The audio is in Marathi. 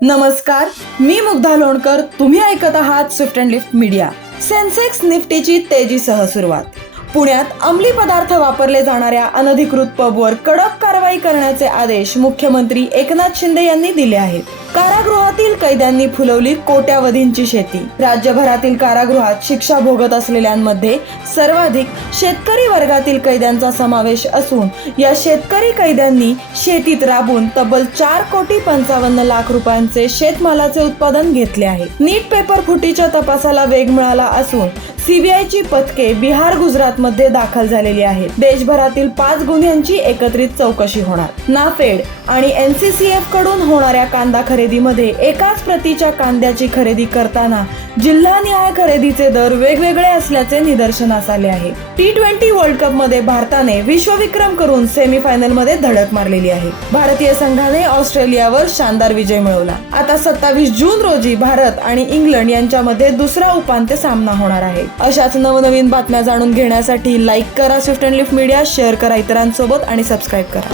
नमस्कार मी मुग्धा लोणकर तुम्ही ऐकत आहात Swift and Lift media. Sensex निफ्टीची तेजीसह सुरुवात. पुण्यात अंमली पदार्थ वापरले जाणाऱ्या अनधिकृत पबवर कडक कारवाई करण्याचे आदेश मुख्यमंत्री एकनाथ शिंदे यांनी दिले आहेत. कारागृहातील कैद्यांनी फुलवली कोट्यावधींची शेती. राज्यभरातील कारागृहात शिक्षा भोगत असलेल्यांमध्ये सर्वाधिक शेतकरी वर्गातील कैद्यांचा समावेश असून या शेतकरी कैद्यांनी शेतीत राबून तब्बल चार कोटी पंचावन्न लाख रुपयांचे शेतमालाचे उत्पादन घेतले आहे. नीट पेपर फुटीच्या तपासाला वेग मिळाला असून सीबीआयची पथके बिहार गुजरातमध्ये दाखल झालेली आहेत. देशभरातील पाच गुन्ह्यांची एकत्रित चौकशी होणार. नाफेड आणि एनसीसीएफकडून होणाऱ्या कांदा खरेदीमध्ये एकाच प्रतीच्या कांद्याची खरेदी करताना जिल्हानिहाय खरेदीचे दर वेगवेगळे असल्याचे निदर्शनास आले आहे. टी ट्वेंटी वर्ल्ड कपमध्ये भारताने विश्वविक्रम करून सेमीफायनलमध्ये धडक मारलेली आहे. भारतीय संघाने ऑस्ट्रेलियावर शानदार विजय मिळवला. आता सत्तावीस जून रोजी भारत आणि इंग्लंड यांच्यामध्ये दुसरा उपांत्य सामना होणार आहे. अशाच नवनवीन बातम्या जाणून घेण्यासाठी लाईक करा Swift and Lift media share करा इतरांसोबत आणि सबस्क्राईब करा.